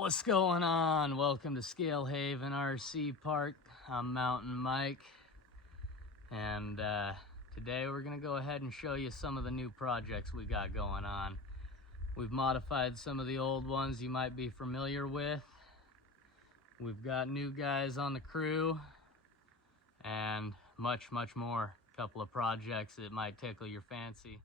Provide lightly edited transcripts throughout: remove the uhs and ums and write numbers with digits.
What's going on? Welcome to Scale Haven RC Park. I'm Mountain Mike, and today we're gonna go ahead and show you some of the new projects we got going on. We've modified some of the old ones you might be familiar with. We've got new guys on the crew and much more. A couple of projects that might tickle your fancy.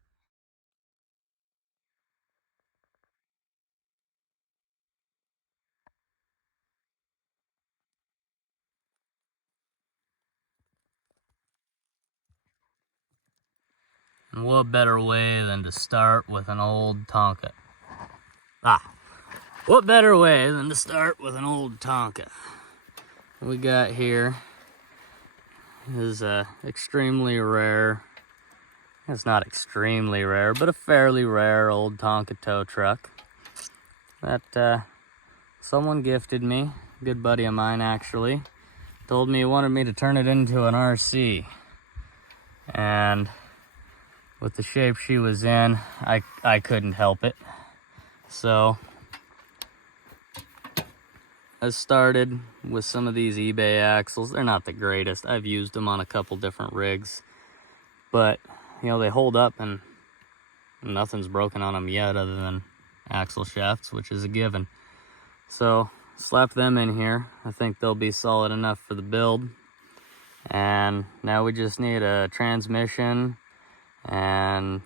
And what better way than to start with an old Tonka? What better way than to start with an old Tonka? What we got here is a extremely rare, it's not extremely rare, but a fairly rare old Tonka tow truck that someone gifted me. A good buddy of mine actually told me he wanted me to turn it into an RC. And with the shape she was in, I couldn't help it. So I started with some of these eBay axles. They're not the greatest. I've used them on a couple different rigs, but you know, they hold up and nothing's broken on them yet other than axle shafts, which is a given. So slap them in here. I think they'll be solid enough for the build. And now we just need a transmission and,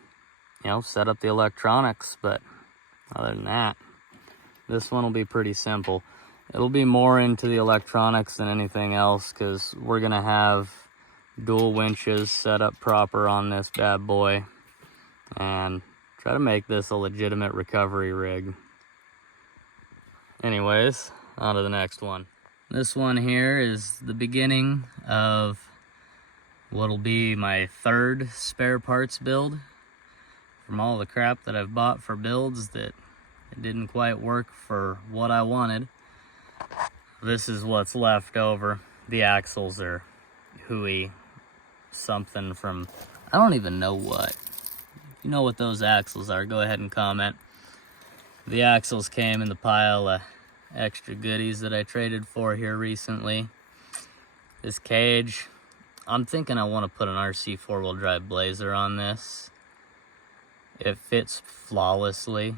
you know, set up the electronics. But other than that, this one will be pretty simple. It'll be more into the electronics than anything else because we're gonna have dual winches set up proper on this bad boy and try to make this a legitimate recovery rig. Anyways, on to the next one. This one here is the beginning of what'll be my third spare parts build from all the crap that I've bought for builds that it didn't quite work for what I wanted. This is what's left over. The axles are hooey, something from, I don't even know what. If you know what those axles are, go ahead and comment. The axles came in the pile of extra goodies that I traded for here recently. This cage, I'm thinking I want to put an RC four-wheel drive Blazer on this. It fits flawlessly.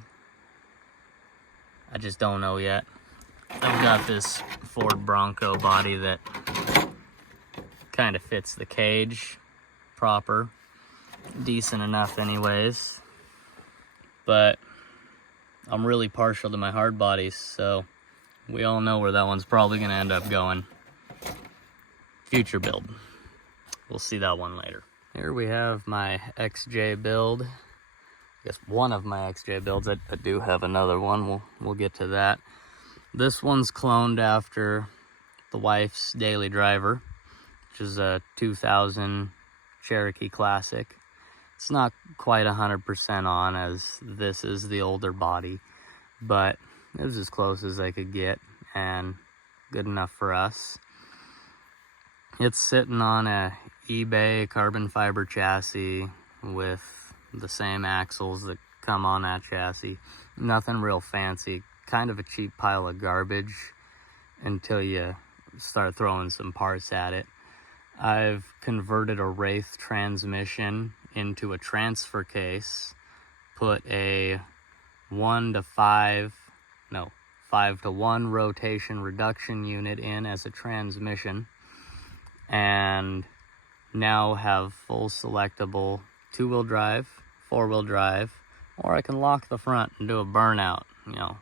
I just don't know yet. I've got this Ford Bronco body that kind of fits the cage proper. Decent enough anyways. But I'm really partial to my hard bodies, so we all know where that one's probably going to end up going. Future build. We'll see that one later. Here we have my XJ build. I guess one of my XJ builds. I do have another one. We'll get to that. This one's cloned after the wife's daily driver, which is a 2000 Cherokee Classic. It's not quite 100% on, as this is the older body, but it was as close as I could get and good enough for us. It's sitting on a eBay carbon fiber chassis with the same axles that come on that chassis. Nothing real fancy, kind of a cheap pile of garbage until you start throwing some parts at it. I've converted a Wraith transmission into a transfer case, put a 5 to 1 rotation reduction unit in as a transmission, and now have full selectable 2-wheel drive, 4-wheel drive, or I can lock the front and do a burnout, you know,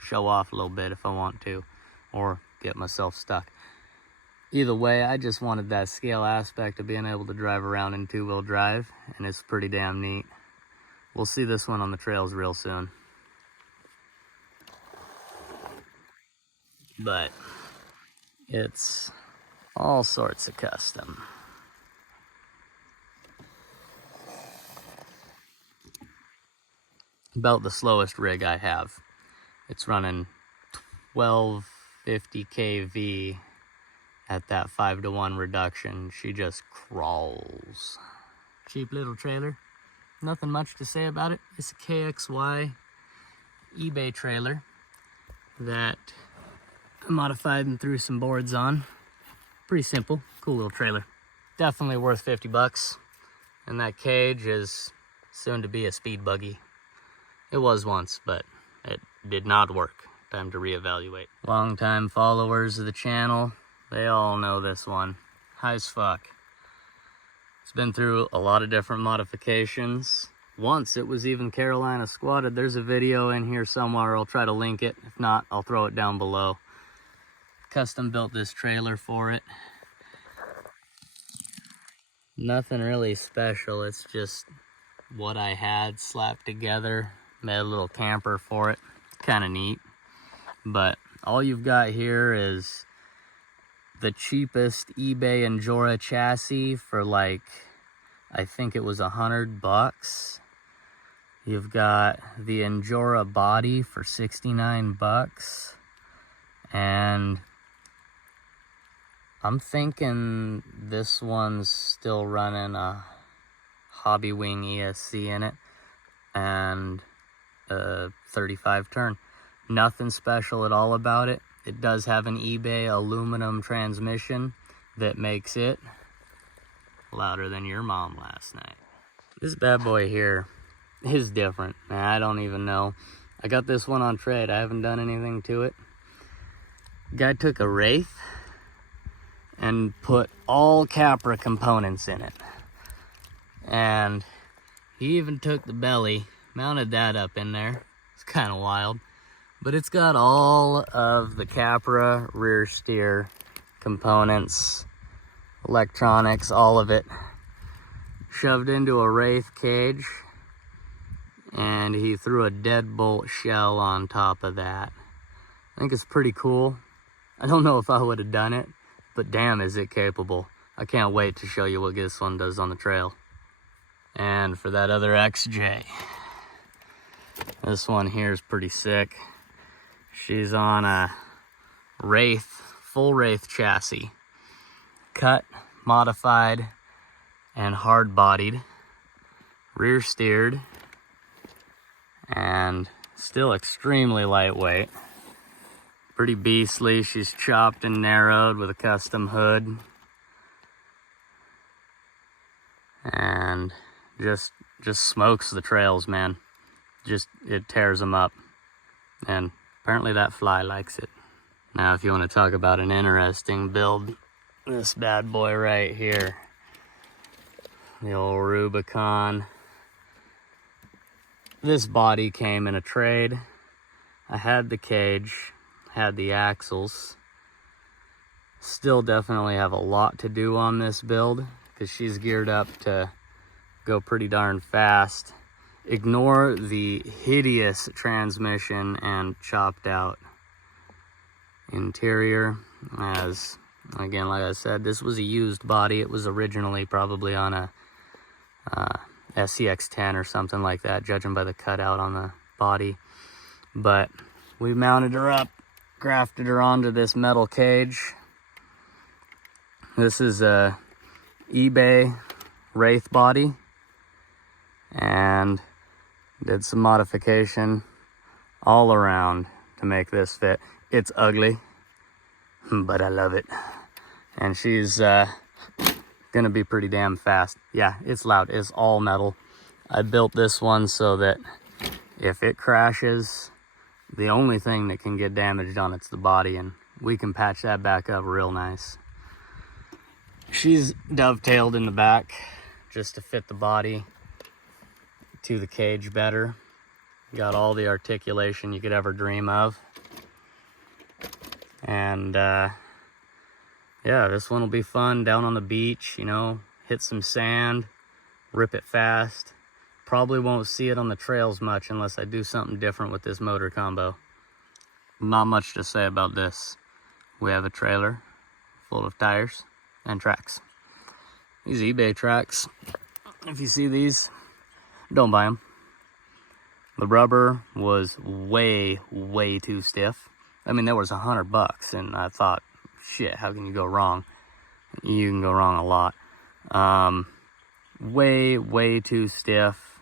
show off a little bit if I want to, or get myself stuck. Either way, I just wanted that scale aspect of being able to drive around in 2-wheel drive, and it's pretty damn neat. We'll see this one on the trails real soon. But it's all sorts of custom. About the slowest rig I have. It's running 1250 kV at that 5 to 1 reduction. She just crawls. Cheap little trailer. Nothing much to say about it. It's a KXY eBay trailer. that I modified and threw some boards on. Pretty simple, cool little trailer. Definitely worth 50 bucks. And that cage is soon to be a speed buggy. It was once, but it did not work. Time to reevaluate. Longtime followers of the channel, they all know this one. High as fuck. It's been through a lot of different modifications. Once it was even Carolina squatted. There's a video in here somewhere. I'll try to link it. If not, I'll throw it down below. Custom built this trailer for it. Nothing really special. It's just what I had slapped together. Made a little camper for it. Kind of neat. But all you've got here is the cheapest eBay Endura chassis for like, I think it was $100. You've got the Endura body for 69 bucks. And I'm thinking this one's still running a Hobby Wing ESC in it and a 35 turn. Nothing special at all about it. It does have an eBay aluminum transmission that makes it louder than your mom last night. This bad boy here is different. Man, I don't even know. I got this one on trade. I haven't done anything to it. Guy took a Wraith and put all Capra components in it. And he even took the belly, mounted that up in there. It's kind of wild. But it's got all of the Capra rear steer components, electronics, all of it, shoved into a Wraith cage, and he threw a deadbolt shell on top of that. I think it's pretty cool. I don't know if I would have done it, but damn is it capable. I can't wait to show you what this one does on the trail. And for that other XJ, this one here is pretty sick. She's on a Wraith, full Wraith chassis. Cut, modified, and hard-bodied. Rear steered. And still extremely lightweight. Pretty beastly. She's chopped and narrowed with a custom hood. And just smokes the trails, man. It tears them up. And apparently that fly likes it. Now, if you want to talk about an interesting build, this bad boy right here. The old Rubicon. This body came in a trade. I had the cage, had the axles. Still definitely have a lot to do on this build because she's geared up to go pretty darn fast. Ignore the hideous transmission and chopped out interior, as again, like I said, this was a used body. It was originally probably on a SCX-10 or something like that, judging by the cutout on the body. But we mounted her up, grafted her onto this metal cage. This is a eBay Wraith body, and did some modification all around to make this fit. It's ugly, but I love it. And she's gonna be pretty damn fast. Yeah, it's loud. It's all metal. I built this one so that if it crashes, the only thing that can get damaged on it's the body, and we can patch that back up real nice. She's dovetailed in the back just to fit the body to the cage better. Got all the articulation you could ever dream of. And yeah, this one will be fun down on the beach, you know, hit some sand, rip it fast. Probably won't see it on the trails much unless I do something different with this motor combo. Not much to say about this. We have a trailer full of tires and tracks. These eBay tracks, if you see these, don't buy them. The rubber was way too stiff. I mean, there was $100 and I thought, shit, how can you go wrong? You can go wrong a lot. Way too stiff,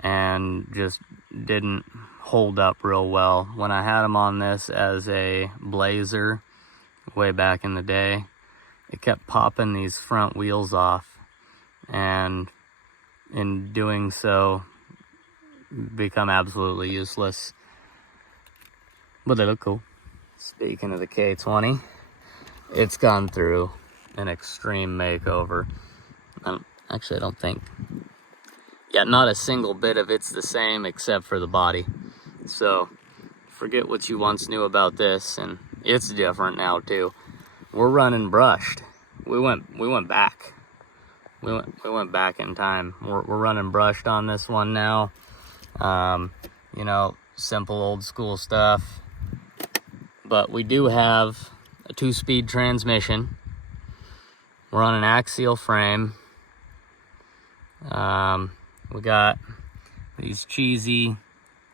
and just didn't hold up real well. When I had them on this as a blazer way back in the day, it kept popping these front wheels off, and in doing so become absolutely useless, but they look cool. Speaking of the K20, it's gone through an extreme makeover. Actually, I don't think, yeah, not a single bit of it's the same except for the body. So forget what you once knew about this, and it's different now too. We're running brushed. We went back. We went back in time. We're running brushed on this one now. You know, simple old school stuff. But we do have a 2-speed transmission. We're on an axial frame. We got these cheesy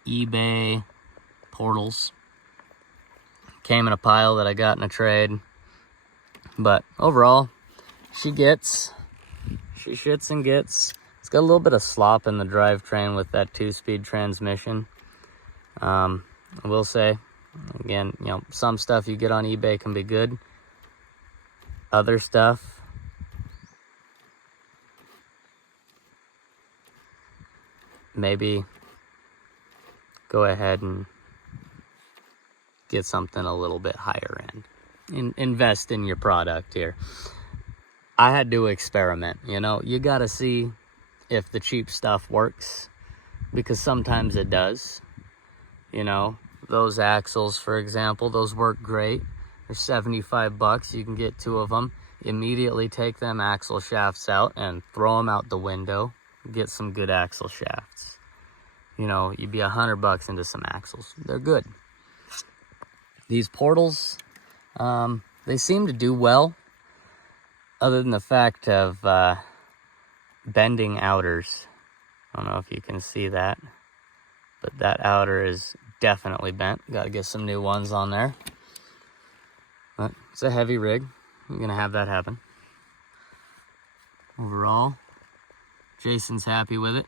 eBay portals. Came in a pile that I got in a trade. But overall, she shits and gets. It's got a little bit of slop in the drivetrain with that 2-speed transmission. I will say, again, you know, some stuff you get on eBay can be good. Other stuff, maybe go ahead and get something a little bit higher end. Invest in your product here. I had to experiment, you know. You gotta see if the cheap stuff works, because sometimes it does. You know, those axles, for example, those work great. They're 75 bucks. You can get 2 of them. Immediately take them axle shafts out and throw them out the window. Get some good axle shafts. You know, you'd be 100 bucks into some axles. They're good. These portals, they seem to do well, other than the fact of bending outers. I don't know if you can see that, but that outer is definitely bent. Got to get some new ones on there. But it's a heavy rig. I'm gonna have that happen. Overall, Jason's happy with it.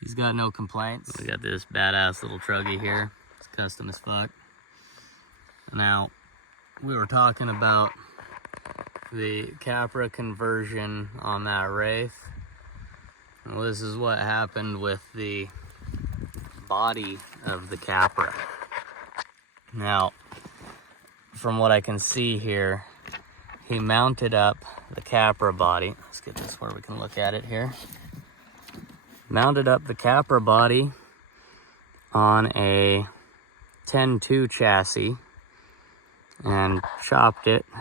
He's got no complaints. We got this badass little truggy here. It's custom as fuck. Now, we were talking about the Capra conversion on that Wraith. Well, this is what happened with the body of the Capra. Now, from what I can see here, he mounted up the Capra body. Let's get this where we can look at it here. Mounted up the Capra body on a 10-2 chassis and chopped it. I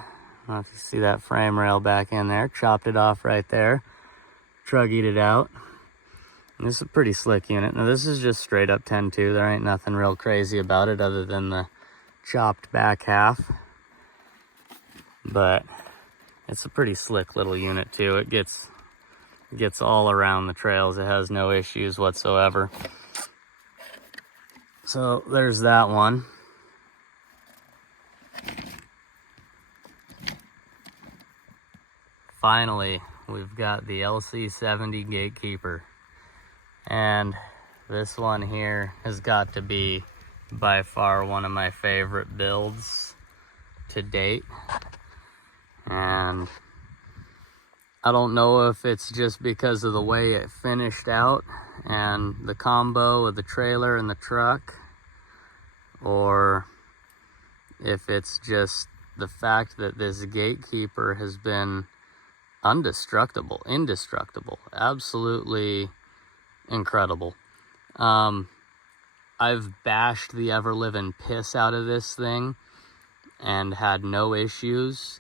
don't know if you see that frame rail back in there. Chopped it off right there. Truggied it out. And this is a pretty slick unit. Now this is just straight up 10-2. There ain't nothing real crazy about it other than the chopped back half. But it's a pretty slick little unit too. It gets all around the trails. It has no issues whatsoever. So there's that one. Finally, we've got the LC70 GateKeeper. And this one here has got to be by far one of my favorite builds to date. And I don't know if it's just because of the way it finished out and the combo of the trailer and the truck, or if it's just the fact that this GateKeeper has been indestructible, absolutely incredible. I've bashed the ever-living piss out of this thing and had no issues.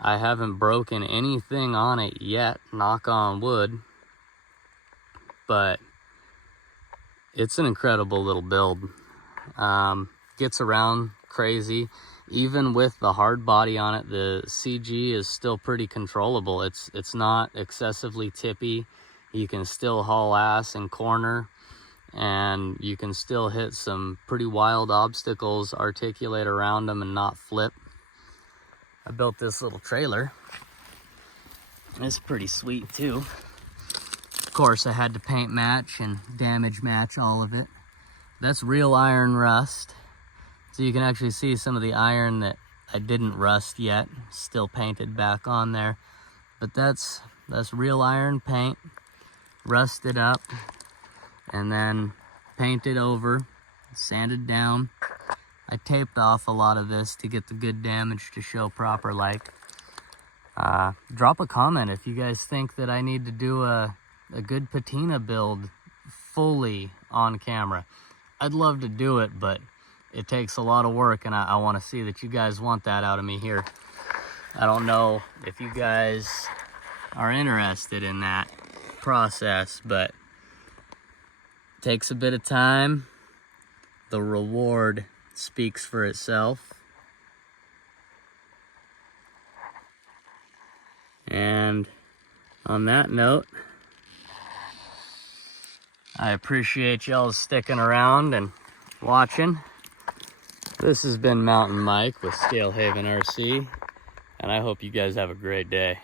I haven't broken anything on it yet, knock on wood, but it's an incredible little build. Gets around crazy. Even with the hard body on it, the CG is still pretty controllable. It's not excessively tippy. You can still haul ass and corner, and you can still hit some pretty wild obstacles, articulate around them and not flip. I built this little trailer. It's pretty sweet too. course, I had to paint match and damage match all of it. That's real iron rust. So you can actually see some of the iron that I didn't rust yet, still painted back on there. But that's real iron paint, rusted up, and then painted over, sanded down. I taped off a lot of this to get the good damage to show proper like. Drop a comment if you guys think that I need to do a good patina build fully on camera. I'd love to do it, but it takes a lot of work, and I want to see that you guys want that out of me here. I don't know if you guys are interested in that process, but it takes a bit of time. The reward speaks for itself. And on that note, I appreciate y'all sticking around and watching. This has been Mountain Mike with Scale Haven RC, and I hope you guys have a great day.